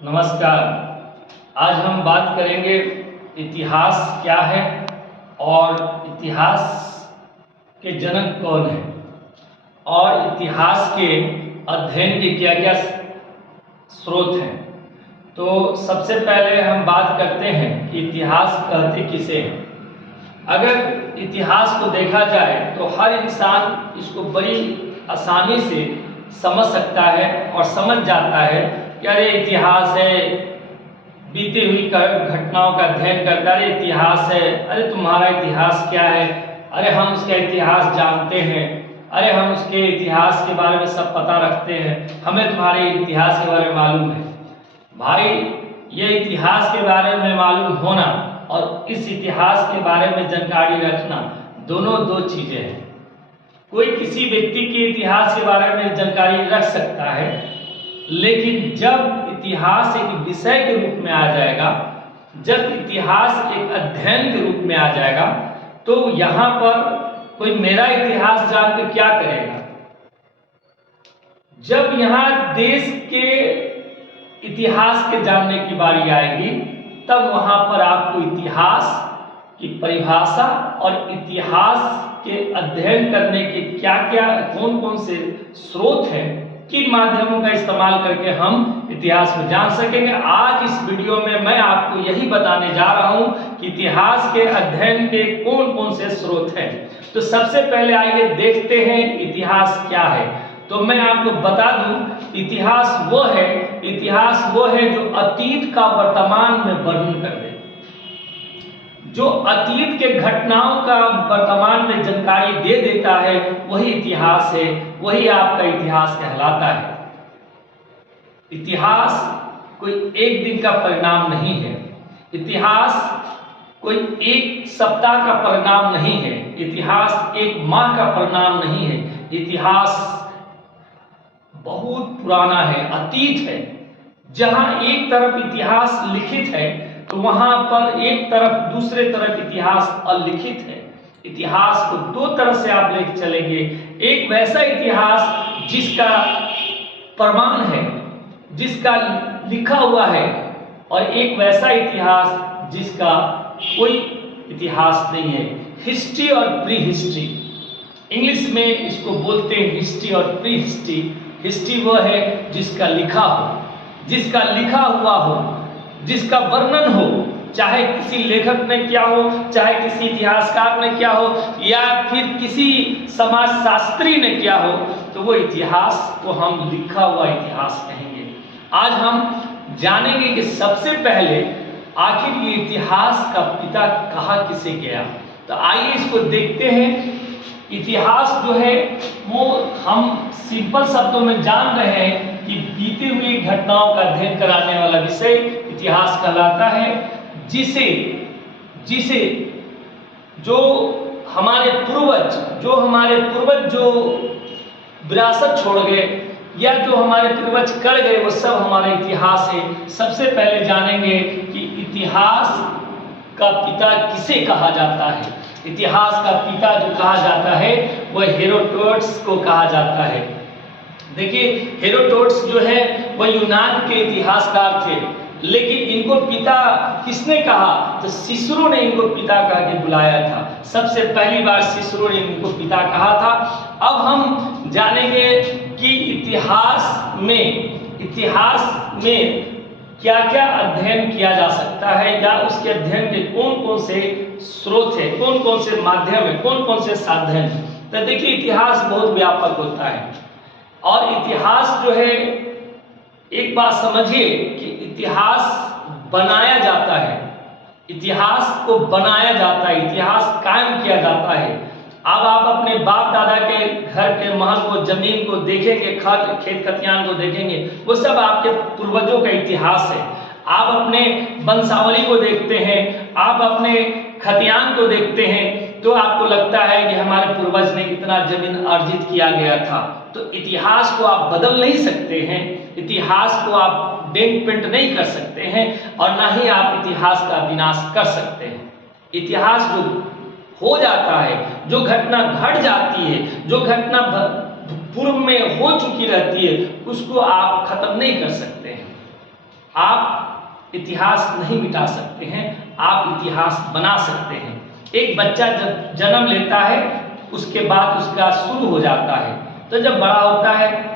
नमस्कार। आज हम बात करेंगे इतिहास क्या है और इतिहास के जनक कौन है और इतिहास के अध्ययन के क्या क्या स्रोत हैं। तो सबसे पहले हम बात करते हैं कि इतिहास कहते किसे हैं। अगर इतिहास को देखा जाए तो हर इंसान इसको बड़ी आसानी से समझ सकता है और समझ जाता है कि अरे इतिहास है, बीती हुई घटनाओं का अध्ययन करता है। अरे इतिहास है, अरे तुम्हारा इतिहास क्या है, अरे हम उसका इतिहास जानते हैं, अरे हम उसके इतिहास के बारे में सब पता रखते हैं, हमें तुम्हारे इतिहास के बारे में मालूम है। भाई, ये इतिहास के बारे में मालूम होना और इस इतिहास के बारे में जानकारी रखना दोनों दो चीजें हैं। कोई किसी व्यक्ति के इतिहास के बारे में जानकारी रख सकता है, लेकिन जब इतिहास एक विषय के रूप में आ जाएगा, जब इतिहास एक अध्ययन के रूप में आ जाएगा, तो यहाँ पर कोई मेरा इतिहास जानकर क्या करेगा। जब यहाँ देश के इतिहास के जानने की बारी आएगी, तब वहाँ पर आपको इतिहास की परिभाषा और इतिहास के अध्ययन करने के क्या क्या कौन कौन से स्रोत हैं, किन माध्यमों का इस्तेमाल करके हम इतिहास को जान सकेंगे। आज इस वीडियो में मैं आपको यही बताने जा रहा हूं कि इतिहास के अध्ययन के कौन कौन से स्रोत हैं। तो सबसे पहले आइए देखते हैं इतिहास क्या है। तो मैं आपको बता दूं, इतिहास वो है जो अतीत का वर्तमान में वर्णन कर दे, जो अतीत के घटनाओं का वर्तमान में जानकारी दे देता है, वही इतिहास है, वही आपका इतिहास कहलाता है। इतिहास कोई एक दिन का परिणाम नहीं है, इतिहास कोई एक सप्ताह का परिणाम नहीं है, इतिहास एक माह का परिणाम नहीं है। इतिहास बहुत पुराना है, अतीत है। जहां एक तरफ इतिहास लिखित है तो वहां पर एक तरफ दूसरे तरफ इतिहास अलिखित है। इतिहास को दो तरह से आप लेकर चलेंगे, एक वैसा इतिहास जिसका प्रमाण है, जिसका लिखा हुआ है, और एक वैसा इतिहास जिसका कोई इतिहास नहीं है। हिस्ट्री और प्री हिस्ट्री, इंग्लिश में इसको बोलते हैं हिस्ट्री और प्री हिस्ट्री। हिस्ट्री वो है जिसका लिखा हो, जिसका लिखा हुआ हो, जिसका वर्णन हो, चाहे किसी लेखक ने किया हो, चाहे किसी इतिहासकार ने किया हो, या फिर किसी समाजशास्त्री ने किया हो, तो वो इतिहास को हम लिखा हुआ इतिहास कहेंगे। आज हम जानेंगे कि सबसे पहले आखिर ये इतिहास का पिता कहाँ किसे गया। तो आइए इसको देखते हैं। इतिहास जो है वो हम सिंपल शब्दों में जान रहे हैं कि बीती हुई घटनाओं का अध्ययन कराने वाला विषय इतिहास कहलाता है, जिसे जो हमारे पूर्वज जो विरासत छोड़ गए या जो हमारे पूर्वज कर गए, वो सब हमारा इतिहास है। सबसे पहले जानेंगे कि इतिहास का पिता किसे कहा जाता है। इतिहास का पिता जो कहा जाता है वह हेरोडोटस को कहा जाता है। देखिए, हेरोडोटस जो है वह यूनान के इतिहासकार थे, लेकिन इनको पिता किसने कहा, तो सिसरो ने इनको पिता कह के बुलाया था। सबसे पहली बार सिसरो ने इनको पिता कहा था। अब हम जानेंगे कि इतिहास में क्या क्या अध्ययन किया जा सकता है, या उसके अध्ययन के कौन कौन से स्रोत है, कौन कौन से माध्यम है, कौन कौन से साधन है। तो देखिए, इतिहास बहुत व्यापक होता है, और इतिहास जो है, एक बात समझिए कि इतिहास बनाया जाता है, इतिहास को बनाया जाता है, इतिहास कायम किया जाता है। अब आप अपने बाप दादा के घर के महल को, जमीन को देखेंगे, खेत खतियान को देखेंगे, वो सब आपके पूर्वजों का इतिहास है। आप अपने वंशावली को देखते हैं, आप अपने खतियान को देखते हैं, तो आपको लगता है कि हमारे पूर्वज ने इतना जमीन अर्जित किया गया था। तो इतिहास को आप बदल नहीं सकते हैं, इतिहास को आप डेंट पेंट नहीं कर सकते हैं, और ना ही आप इतिहास का विनाश कर सकते हैं। इतिहास जो हो जाता है, जो घटना घट जाती है, जो घटना पूर्व में हो चुकी रहती है, उसको आप खत्म नहीं कर सकते हैं। आप इतिहास नहीं मिटा सकते हैं, आप इतिहास बना सकते हैं। एक बच्चा जब जन्म लेता है उसके बाद उसका शुरू हो जाता है, तो जब बड़ा होता है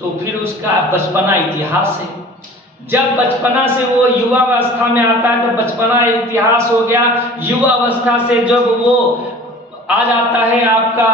तो फिर उसका बचपना इतिहास है। जब बचपना से वो युवा अवस्था में आता है तो बचपना इतिहास हो गया। युवा अवस्था से जब वो आ जाता है, आपका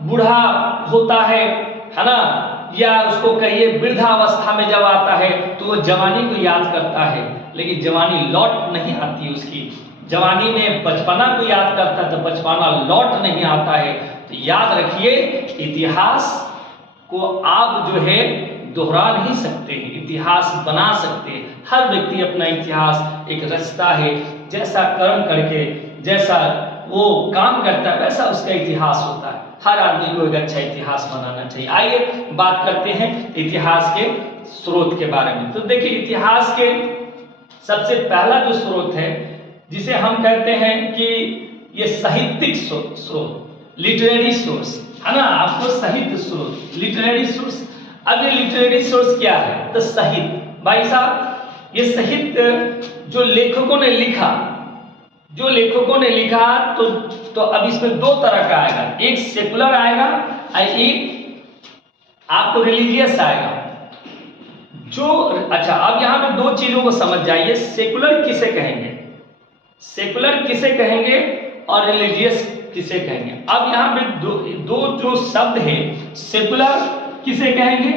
बूढ़ा होता है ना, या उसको कहिए वृद्धावस्था में जब आता है तो वो जवानी को याद करता है, लेकिन जवानी लौट नहीं आती उसकी। जवानी में बचपना को याद करता है तो बचपना लौट नहीं आता है। तो याद रखिए, इतिहास को आप जो है दोहरा नहीं सकते हैं, इतिहास बना सकते हैं। हर व्यक्ति अपना इतिहास एक रचता है, जैसा कर्म करके जैसा वो काम करता है वैसा उसका इतिहास होता है। हर आदमी को एक अच्छा इतिहास बनाना चाहिए। आइए बात करते हैं इतिहास के स्रोत के बारे में। तो देखिए, इतिहास के सबसे पहला जो स्रोत है जिसे हम कहते हैं कि ये साहित्यिक स्रोत, लिटरेरी सोर्स है ना, आपको साहित्य स्रोत, लिटरेरी सोर्स। अब ये लिटरेरी सोर्स क्या है? तो साहित्य, भाई साहब ये साहित्य जो लेखकों ने लिखा, तो अब इसमें दो तरह का आएगा, एक सेकुलर आएगा और एक आपको रिलीजियस आएगा। जो अच्छा, अब यहाँ पे दो चीजों को समझ जाइए, सेकुलर किसे कहेंगे, सेकुलर किसे कहेंगे और रिलीजियस किसे कहेंगे। अब यहाँ पे दो जो शब्द है, सेकुलर किसे कहेंगे,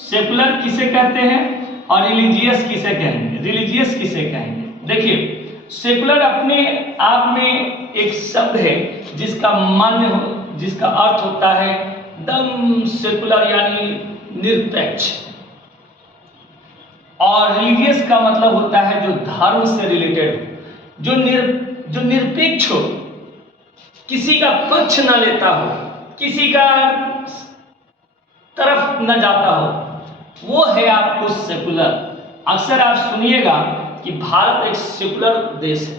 सेकुलर किसे कहते हैं और रिलीजियस किसे कहेंगे, रिलीजियस किसे कहेंगे। देखिए, सेकुलर अपने आप में एक शब्द है जिसका अर्थ होता है दम सेकुलर, यानी निरपेक्ष। और रिलीजियस का मतलब होता है जो धर्म से रिलेटेड हो, जो निरपेक्ष हो, किसी का पक्ष न लेता हो, किसी का तरफ न जाता हो, वो है आपको सेकुलर। अक्सर आप सुनिएगा कि भारत एक सेकुलर देश है।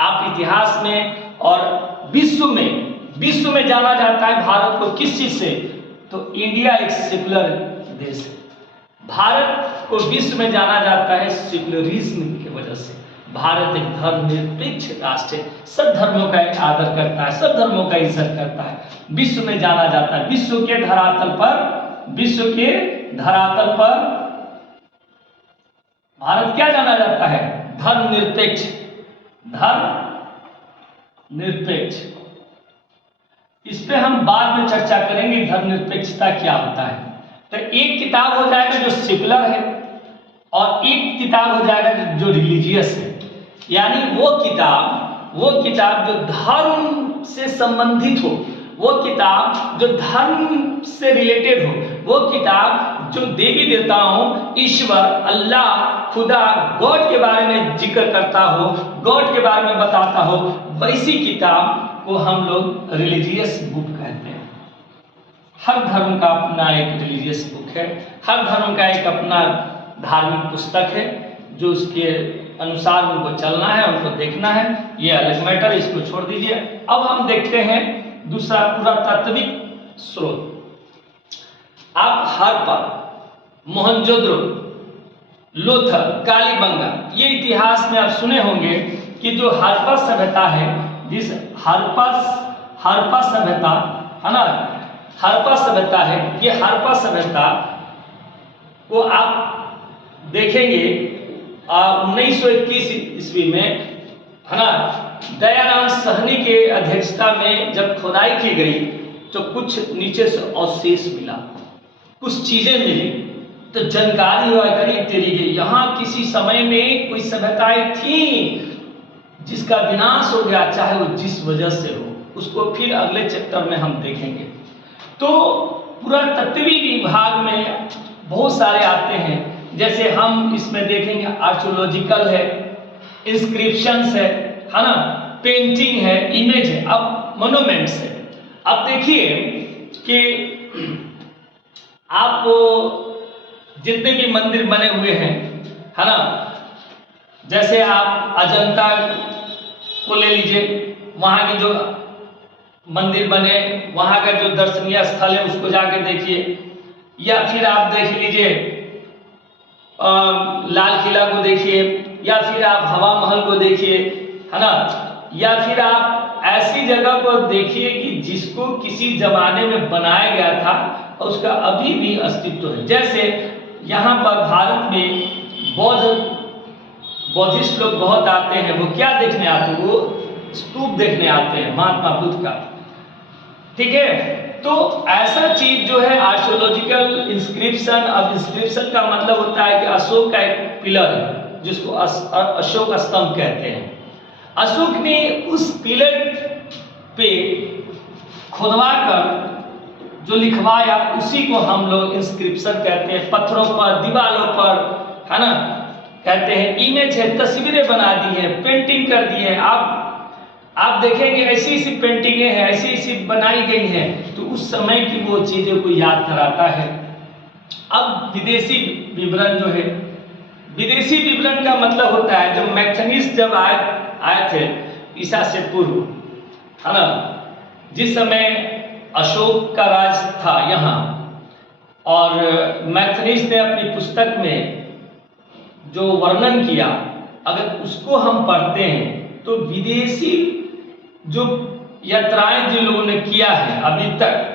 आप इतिहास में और विश्व में जाना जाता है भारत को किस चीज से? तो इंडिया एक सेकुलर देश है। भारत को विश्व में जाना जाता है सेकुलरिज्म की वजह से। भारत एक धर्मनिरपेक्ष राष्ट्र है, सब धर्मों का आदर करता है, सब धर्मों का इज्जत करता है, विश्व में जाना जाता है। विश्व के धरातल पर भारत क्या जाना जाता है? धर्मनिरपेक्ष, धर्मनिरपेक्ष। इस पे हम बाद में चर्चा करेंगे धर्मनिरपेक्षता क्या होता है। तो एक किताब हो जाएगा जो सेकुलर है और एक किताब हो जाएगा जो रिलीजियस है, यानी वो किताब जो धर्म से संबंधित हो, वो किताब जो धर्म से रिलेटेड हो, वो किताब जो देवी देवताओं, ईश्वर, अल्लाह, खुदा, गॉड के बारे में जिक्र करता हो, गॉड के बारे में बताता हो, वैसी किताब को हम लोग रिलीजियस बुक कहते हैं। हर धर्म का अपना एक रिलीजियस बुक है, हर धर्म का एक अपना धार्मिक पुस्तक है, जो उसके अनुसार उनको चलना है, उनको देखना है। ये अलग मैटर, इसको छोड़ दीजिए। अब हम देखते हैं दूसरा पुरातात्विक स्रोत। आप हड़प्पा, मोहनजोदड़ो, लोथल, कालीबंगा, ये इतिहास में आप सुने होंगे कि जो हड़प्पा सभ्यता है, जिस हड़प्पा सभ्यता है ना, हड़प्पा सभ्यता है, ये हड़प्पा सभ्यता को आप देखेंगे 1921 ईस्वी में, है ना, दयाराम सहनी के अध्यक्षता में जब खुदाई की गई तो कुछ नीचे से अवशेष मिला, कुछ चीजें मिली, तो जानकारी हुआ करी तेरी गई, यहाँ किसी समय में कोई सभ्यताएं थी जिसका विनाश हो गया, चाहे वो जिस वजह से हो, उसको फिर अगले चैप्टर में हम देखेंगे। तो पुरातत्वीय विभाग में बहुत सारे आते हैं, जैसे हम इसमें देखेंगे आर्कियोलॉजिकल है, इंस्क्रिप्शंस है ना, पेंटिंग है, इमेज है, अब मोन्यूमेंट्स है। अब देखिए कि आप जितने भी मंदिर बने हुए हैं, है ना, जैसे आप अजंता को ले लीजिए, वहाँ के जो मंदिर बने, वहाँ का जो दर्शनीय स्थल है उसको जाके देखिए, या फिर आप देख लीजिए लाल किला को देखिए, या फिर आप हवा महल को देखिए, है ना, या फिर आप ऐसी जगह को देखिए कि जिसको किसी जमाने में बनाया गया था और उसका अभी भी अस्तित्व है। जैसे यहाँ पर भारत में बौद्धिस्ट लोग बहुत आते हैं। वो क्या देखने आते हैं? वो स्तूप देखने आते हैं महात्मा बुद्ध का, ठीक है। तो ऐसा चीज जो है आर्कियोलॉजिकल इंस्क्रिप्शन। अब इंस्क्रिप्शन का मतलब होता है कि अशोक का एक पिलर है जिसको अशोक स्तंभ कहते हैं। अशोक ने उस पिलर पे खुदवा कर जो लिखवाया उसी को हम लोग इंस्क्रिप्शन कहते हैं। पत्थरों पर, दीवारों पर, है ना, कहते हैं इमेज है, तस्वीरें बना दी है, पेंटिंग कर दी है। आप देखेंगे ऐसी ऐसी पेंटिंगें हैं, ऐसी ऐसी बनाई गई हैं, तो उस समय की वो चीज़ों को याद कराता है। अब विदेशी विवरण जो है, विदेशी विवरण का मतलब होता है जब मैक्सनीज जब आए थे ईसा से पूर्व, है ना, जिस समय अशोक का राज था यहाँ, और मैक्सनीज ने अपनी पुस्तक में जो वर्णन किया, अगर उसको हम पढ़ते हैं तो विदेशी जो यात्राएं जिन लोगों ने किया है अभी तक,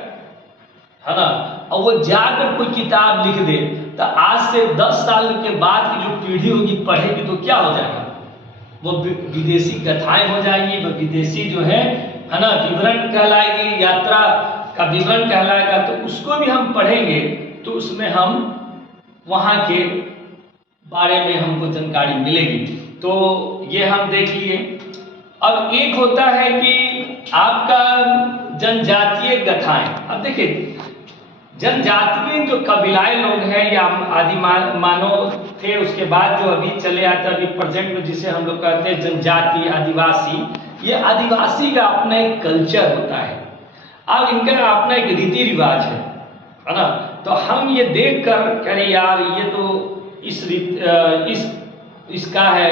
है ना, और वो जाकर कोई किताब लिख दे तो आज से 10 साल के बाद की जो पीढ़ी होगी पढ़ेगी तो क्या हो जाएगा? वो विदेशी कथाएं हो जाएंगी, वो विदेशी जो है ना, विवरण कहलाएगी, यात्रा का विवरण कहलाएगा। तो उसको भी हम पढ़ेंगे तो उसमें हम वहाँ के बारे में हमको जानकारी मिलेगी। तो ये हम देख लिए। अब एक होता है कि आपका जनजातीय कथाएं। अब देखिए जनजातीय जो कबीलाई लोग हैं या आदि मानव थे, उसके बाद जो अभी चले आते अभी प्रेजेंट में जिसे हम लोग कहते हैं जनजाति, आदिवासी, ये आदिवासी का अपना एक कल्चर होता है। अब इनका अपना एक रीति रिवाज है ना। तो हम ये देख कर कह यार ये तो इसका है,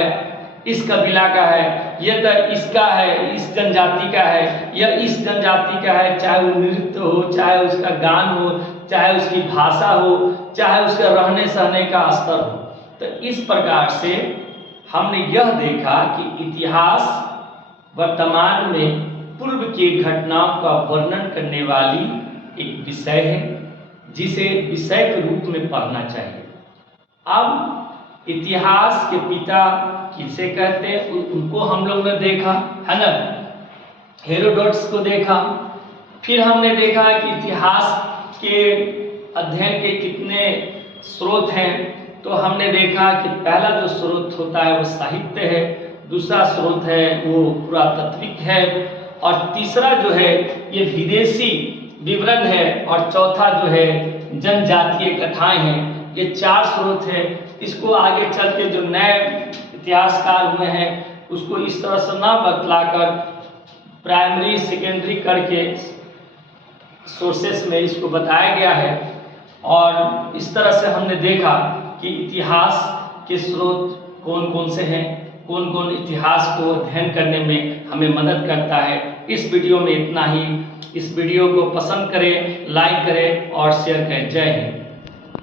इस कबीला का है, ये तो इसका है, इस जनजाति का है, या इस जनजाति का है, चाहे वो नृत्य हो, चाहे उसका गान हो, चाहे उसकी भाषा हो, चाहे उसका रहने सहने का स्तर हो। तो इस प्रकार से हमने यह देखा कि इतिहास वर्तमान में पूर्व की घटनाओं का वर्णन करने वाली एक विषय है जिसे विषय के रूप में पढ़ना चाहिए। अब इतिहास के पिता किसे कहते हैं उनको हम लोग ने देखा, है ना, हेरोडोटस को देखा। फिर हमने देखा कि इतिहास के अध्ययन के कितने स्रोत हैं। तो हमने देखा कि पहला जो स्रोत होता है वो साहित्य है, दूसरा स्रोत है वो पुरातात्विक है, और तीसरा जो है ये विदेशी विवरण है, और चौथा जो है जनजातीय कथाएं हैं। ये 4 स्रोत है। इसको आगे चल के जो नए इतिहासकार हुए हैं उसको इस तरह से ना बतलाकर प्राइमरी सेकेंडरी करके सोर्सेस में इसको बताया गया है। और इस तरह से हमने देखा कि इतिहास के स्रोत कौन कौन से हैं, कौन कौन इतिहास को अध्ययन करने में हमें मदद करता है। इस वीडियो में इतना ही। इस वीडियो को पसंद करें, लाइक करें और शेयर करें। जय हिंद।